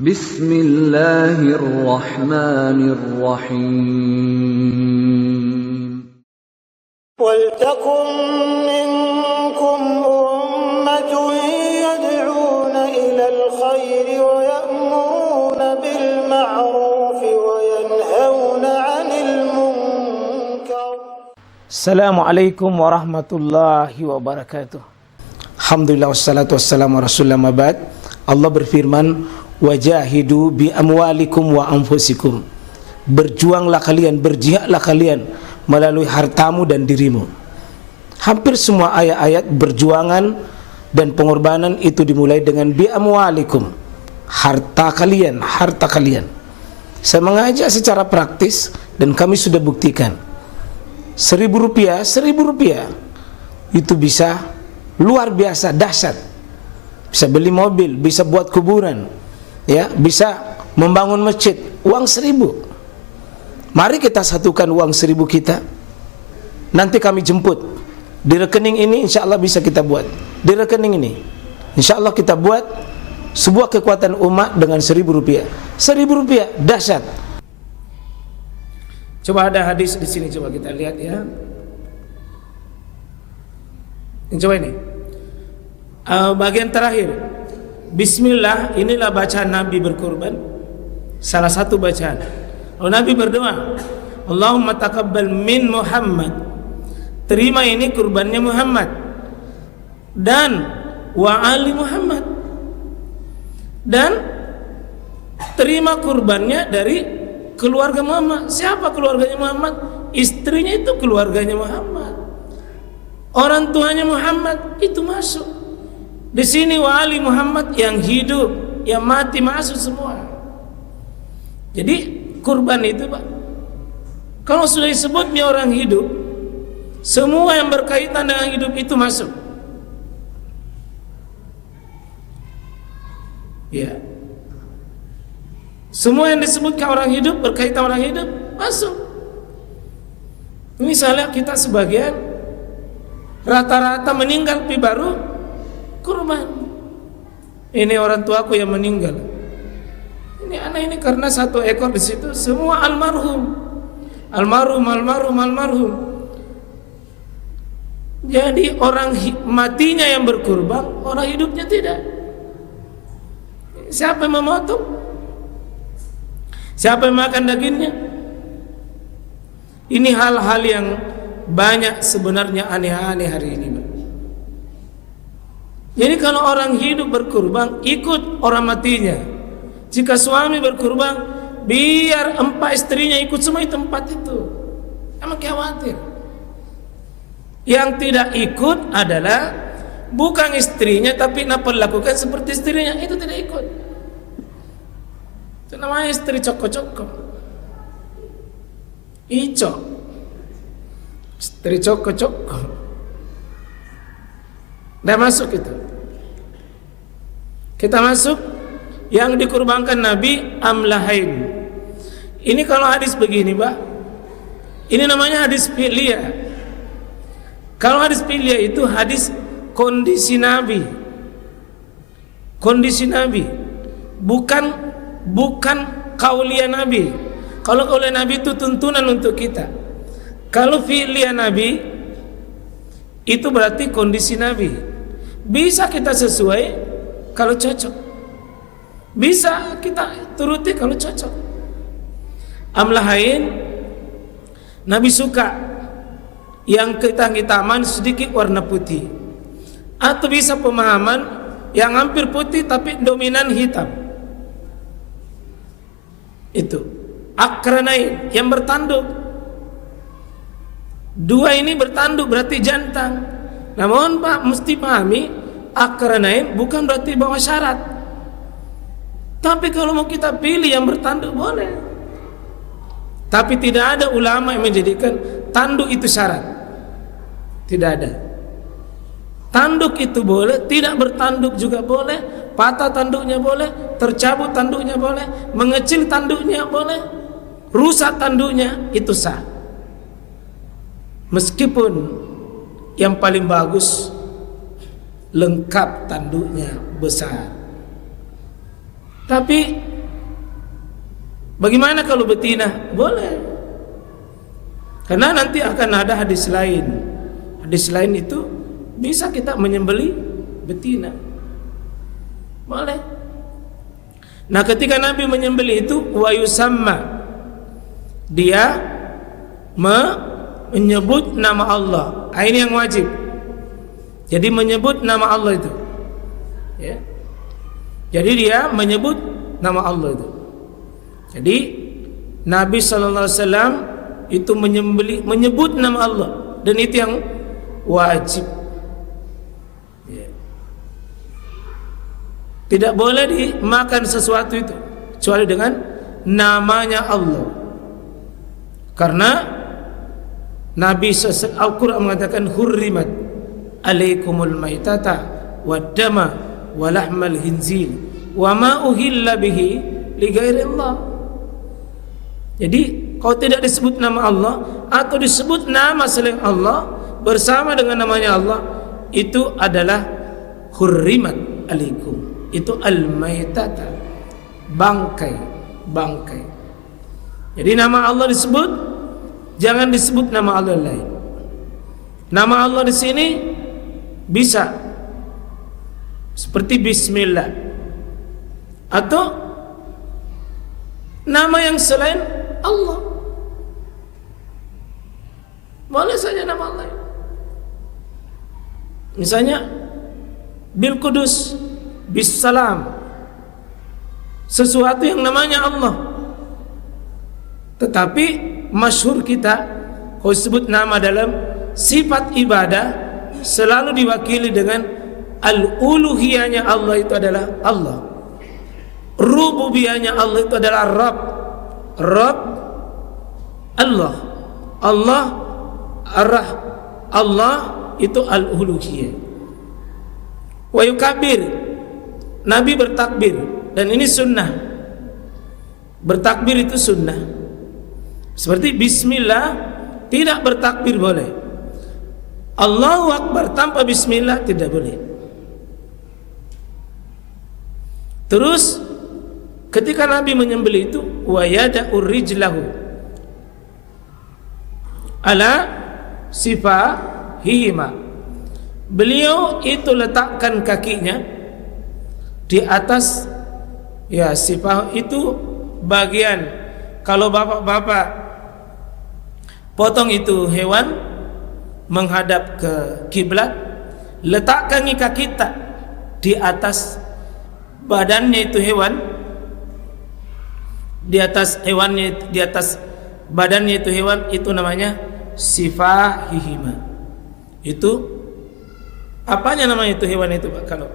Bismillahirrahmanirrahim. وَلْتَكُنْ مِنْكُمْ أُمَّةٌ يَدْعُونَ إِلَى الْخَيْرِ وَيَأْمُرُونَ بِالْمَعْرُوفِ وَيَنْهَوْنَ عَنِ الْمُنْكَرِ. Assalamualaikum warahmatullahi wabarakatuh. Alhamdulillah wassalatu wassalamu rasulullah mabad. Allah berfirman, wajahidu bi amwalikum wa anfusikum. Berjuanglah kalian, berjihadlah kalian melalui hartamu dan dirimu. Hampir semua ayat-ayat berjuangan dan pengorbanan itu dimulai dengan bi amwalikum, harta kalian, harta kalian. Saya mengajak secara praktis dan kami sudah buktikan. Rp1.000 itu bisa luar biasa dahsyat. Bisa beli mobil, bisa buat kuburan, ya, bisa membangun masjid. Uang 1.000. Mari kita satukan uang 1.000 kita. Nanti kami jemput. Di rekening ini insya Allah bisa kita buat. Di rekening ini insya Allah kita buat sebuah kekuatan umat dengan Rp1.000. Rp1.000 dahsyat. Coba ada hadis di sini, coba kita lihat ya. Coba ini. Bagian terakhir. Bismillah, inilah bacaan Nabi berkurban. Salah satu bacaan. Nabi berdoa, Allahumma taqabbal min Muhammad. Terima ini kurbannya Muhammad dan wa ali Muhammad. Dan terima kurbannya dari keluarga Muhammad. Siapa keluarganya Muhammad? Istrinya itu keluarganya Muhammad. Orang tuanya Muhammad itu masuk. Di sini wa ali Muhammad, yang hidup, yang mati masuk semua. Jadi kurban itu, Pak, kalau sudah disebutnya orang hidup, semua yang berkaitan dengan hidup itu masuk. Ya. Semua yang disebutkan orang hidup, berkaitan orang hidup, masuk. Misalnya kita sebagian rata-rata meninggal pi baru kurban. Ini orang tuaku yang meninggal. Ini anak ini karena satu ekor di situ semua almarhum. Almarhum. Jadi orang matinya yang berkurban, orang hidupnya tidak. Siapa yang memotong? Siapa yang makan dagingnya? Ini hal-hal yang banyak sebenarnya aneh-aneh hari ini, Pak. Jadi kalau orang hidup berkurban, ikut orang matinya. Jika suami berkurban, biar 4 istrinya ikut semua itu 4 itu. Emang khawatir. Yang tidak ikut adalah bukan istrinya tapi lakukan seperti istrinya, itu tidak ikut. Itu namanya istri coko-coko. Ico. Istri coko-coko. Dah masuk itu. Kita masuk yang dikurbankan Nabi amlahain. Ini kalau hadis begini, Pak, ini namanya hadis fi'liyah. Kalau hadis fi'liyah itu hadis kondisi Nabi. Kondisi Nabi. Bukan qauliyah Nabi. Kalau qauliyah Nabi itu tuntunan untuk kita. Kalau fi'liyah Nabi itu berarti kondisi Nabi. Bisa kita sesuai kalau cocok. Bisa kita turuti kalau cocok. Amlahain, Nabi suka yang hitam-hitaman sedikit warna putih. Atau bisa pemahaman yang hampir putih tapi dominan hitam. Itu akranain, yang bertanduk. 2 ini bertanduk berarti jantan. Namun Pak mesti pahami, akranain bukan berarti bawa syarat. Tapi kalau mau kita pilih yang bertanduk boleh. Tapi tidak ada ulama yang menjadikan tanduk itu syarat. Tidak ada. Tanduk itu boleh, tidak bertanduk juga boleh, patah tanduknya boleh, tercabut tanduknya boleh, mengecil tanduknya boleh, rusak tanduknya itu sah. Meskipun yang paling bagus lengkap tanduknya besar. Tapi Bagaimana kalau betina? Boleh. Karena nanti akan ada hadis lain. Hadis lain itu bisa kita menyembelih betina. Boleh. Nah, ketika Nabi menyembelih itu wa yusamma, dia menyebut nama Allah. Ini yang wajib. Jadi menyebut nama Allah itu. Ya. Jadi dia menyebut nama Allah itu. Jadi Nabi sallallahu alaihi wasallam itu menyebut nama Allah, dan itu yang wajib. Ya. Tidak boleh dimakan sesuatu itu kecuali dengan namanya Allah. Karena Nabi Al-Quran mengatakan hurrimat alaikumul maitata waddama walahmal hinzil wa ma uhilla bihi li ghairillah. Jadi kalau tidak disebut nama Allah atau disebut nama selain Allah bersama dengan namanya Allah, itu adalah hurrimat alaikum. Itu al-maitata, bangkai. Jadi nama Allah disebut, jangan disebut nama Allah lain. Nama Allah di sini bisa seperti bismillah atau nama yang selain Allah. Boleh saja nama Allah. Misalnya bil Qudus, bis salam, sesuatu yang namanya Allah. Tetapi masyhur kita kalau sebut nama dalam sifat ibadah selalu diwakili dengan al-uluhiyahnya Allah itu adalah Allah. Rububiyahnya Allah itu adalah Rabb Allah. Allah itu al-uluhiyah. Wa yukabir, Nabi bertakbir, dan ini sunnah. Bertakbir itu sunnah. Seperti bismillah, tidak bertakbir boleh. Allahu Akbar tanpa bismillah tidak boleh. Terus ketika Nabi menyembelih itu wa yada'ur rijlahu ala sifahihima, beliau itu letakkan kakinya di atas, ya, sifah itu bagian kalau bapak-bapak potong itu hewan menghadap ke kiblat, letakkan kaki kita di atas badannya itu hewan, di atas badannya itu hewan, itu namanya sifahihima. Itu apanya namanya itu hewan itu, Pak? Kalau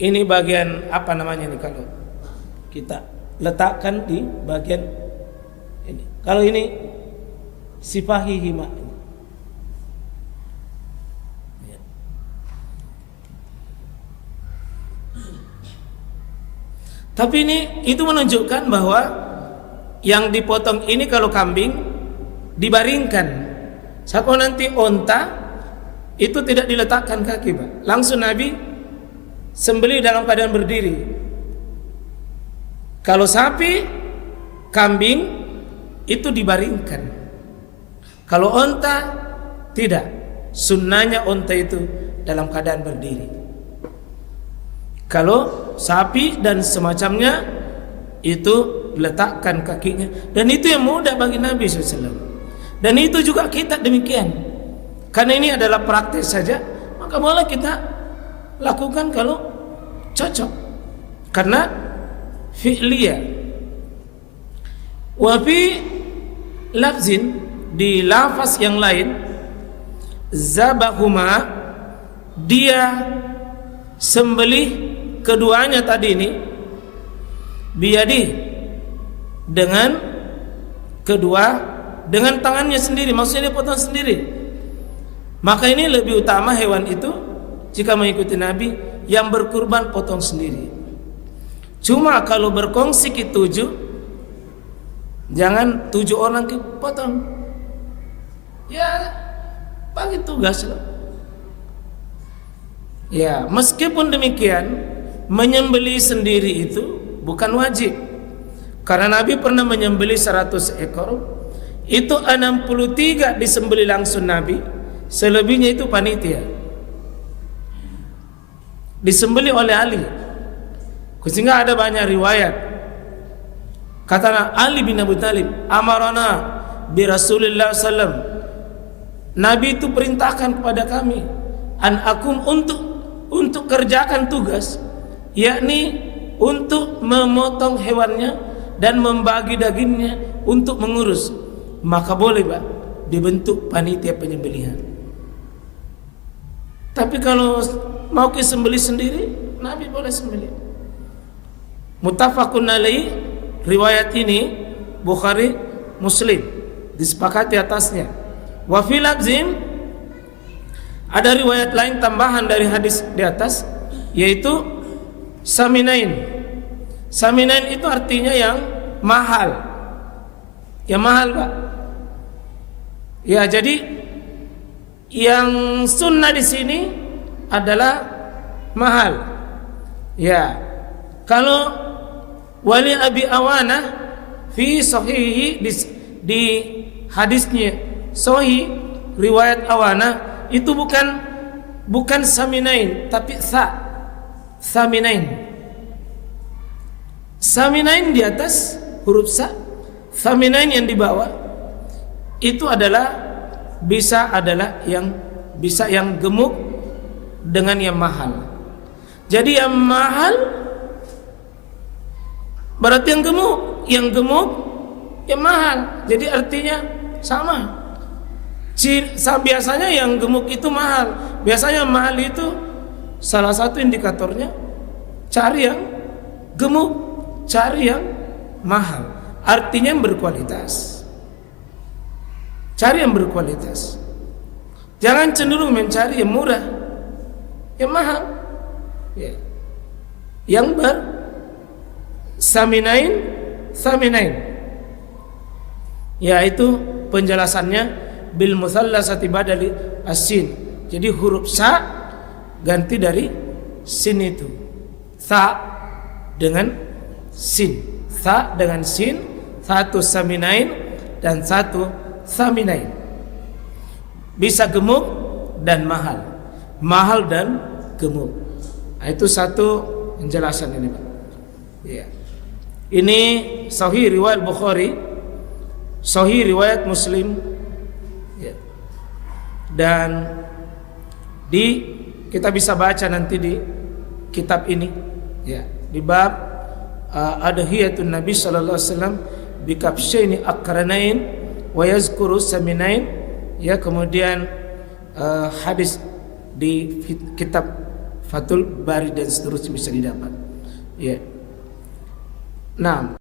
ini bagian apa namanya nih kalau kita letakkan di bagian ini? Kalau ini sifahihima. Ya. Tapi itu menunjukkan bahwa yang dipotong ini kalau kambing dibaringkan. Kalau nanti onta itu tidak diletakkan kaki, Pak. Langsung Nabi sembelih dalam keadaan berdiri. Kalau sapi, kambing itu dibaringkan. Kalau onta tidak. Sunnahnya onta itu dalam keadaan berdiri. Kalau sapi dan semacamnya itu letakkan kakinya, dan itu yang mudah bagi Nabi SAW. Dan itu juga kita demikian. Karena ini adalah praktis saja, maka boleh kita lakukan kalau cocok. Karena fi'liyah. Wa fi lafzin, di lafaz yang lain, zabahuma, dia sembelih keduanya tadi ini biyadi, dengan tangannya sendiri, maksudnya dia potong sendiri. Maka ini lebih utama hewan itu jika mengikuti Nabi yang berkurban potong sendiri. Cuma kalau berkongsi ke 7, jangan 7 orang potong. Ya, bagi tugas lah. Ya, meskipun demikian, menyembelih sendiri itu bukan wajib. Karena Nabi pernah menyembelih 100 ekor, itu 63 disembelih langsung Nabi, selebihnya itu panitia disembelih oleh Ali. Sehingga ada banyak riwayat, kata Ali bin Abi Thalib, amarana bi Rasulillah sallam, Nabi itu perintahkan kepada kami an akum untuk kerjakan tugas, yakni untuk memotong hewannya dan membagi dagingnya untuk mengurus. Maka boleh Pak dibentuk panitia penyembelihan. Tapi kalau mau disembelih sendiri, Nabi boleh sembelih. Muttafaqun alaih, riwayat ini Bukhari Muslim disepakati atasnya. Wa fi lafzin, ada riwayat lain tambahan dari hadis di atas, yaitu saminain. Saminain itu artinya yang mahal. Yang mahal Pak. Ya, jadi yang sunnah di sini adalah mahal. Ya, kalau Wali Abi Awana fi sahihi, di hadisnya sahih riwayat Awana itu bukan saminain tapi saminain. Saminain di atas huruf sa, saminain yang di bawah itu bisa yang gemuk dengan yang mahal. Jadi yang mahal berarti yang gemuk yang mahal. Jadi artinya sama. Biasanya yang gemuk itu mahal. Biasanya mahal itu salah satu indikatornya cari yang gemuk, cari yang mahal. Artinya yang berkualitas. Cari yang berkualitas. Jangan cenderung mencari yang murah, yang mahal. Ya. Yang saminain. Yaitu penjelasannya bil muthallasati badali as-sin. Jadi huruf sa ganti dari sin itu. Sa dengan sin. Sa dengan sin, satu saminain dan satu saminain. Bisa gemuk dan mahal. Mahal dan gemuk. Nah, itu satu penjelasan ini Pak. Ya. Ini sahih riwayat Bukhari, sahih riwayat Muslim, ya. Dan kita bisa baca nanti di kitab ini, ya, di bab adhiyatun Nabi sallallahu alaihi wasallam bi kabshaini aqranain wa yazkuru saminain, ya. Kemudian hadis di kitab Fathul Bari dan seterusnya bisa didapat, ya. Nah,